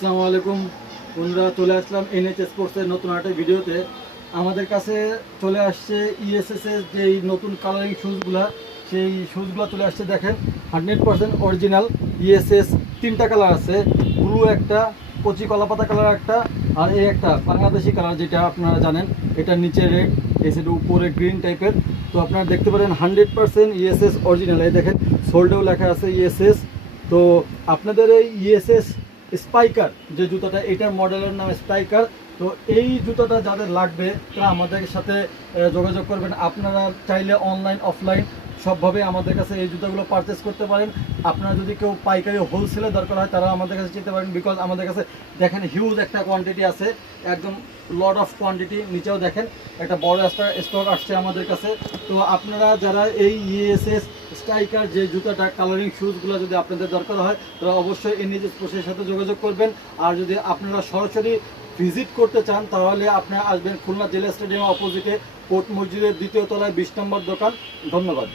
আসসালামু আলাইকুম বন্ধুরা, চলে আসলাম এনএচ স্পোর্টসের নতুন একটা ভিডিওতে। আমাদের কাছে চলে আসছে ইএসএস এর যেই নতুন কালারিং শুজগুলা, সেই শুজগুলো চলে আসছে। দেখেন 100% অরিজিনাল ইএসএস। তিনটা কালার আছে, ব্লু একটা, কচি কলাপাতা কালার একটা, আর এই একটা বাংলাদেশি কালার যেটা আপনারা জানেন। এটা নিচে রেড, এই সাইডে উপরে গ্রিন টাইপের। তো আপনারা দেখতে পারেন 100% ইএসএস অরিজিনাল। এই দেখেন সোল্ডেও লেখা আছে ইএসএস। তো আপনাদের এই ইএসএস স্পাইকার যে জুতাটা, এটার মডেলের নাম স্পাইকার। তো এই জুতাটা যাদের লাগবে তারা আমাদের সাথে যোগাযোগ করবেন। আপনারা চাইলে অনলাইন অফলাইন সবভাবে আমাদের কাছে এই জুতাগুলো পারচেস করতে পারেন। আপনারা যদি কেউ পাইকারি হোলসেলে দরকার হয় তারা আমাদের কাছে যেতে পারেন। বিকজ আমাদের কাছে দেখেন হিউজ একটা কোয়ান্টিটি আছে, একদম লট অফ কোয়ান্টিটি। নিচেও দেখেন একটা বড় স্টক আসছে আমাদের কাছে। তো আপনারা যারা এই ইএসএস স্ট্রাইকার যে জুতাটা কালারিং শুজগুলো যদি আপনাদের দরকার হয় তারা অবশ্যই এনএচ স্পোর্টসের সাথে যোগাযোগ করবেন। আর যদি আপনারা সরাসরি ভিজিট করতে চান তাহলে আপনারা আসবেন খুলনা জেলা স্টেডিয়াম অপোজিটে কোর্ট মসজিদের দ্বিতীয় তলায় 20 নম্বর দোকান। ধন্যবাদ।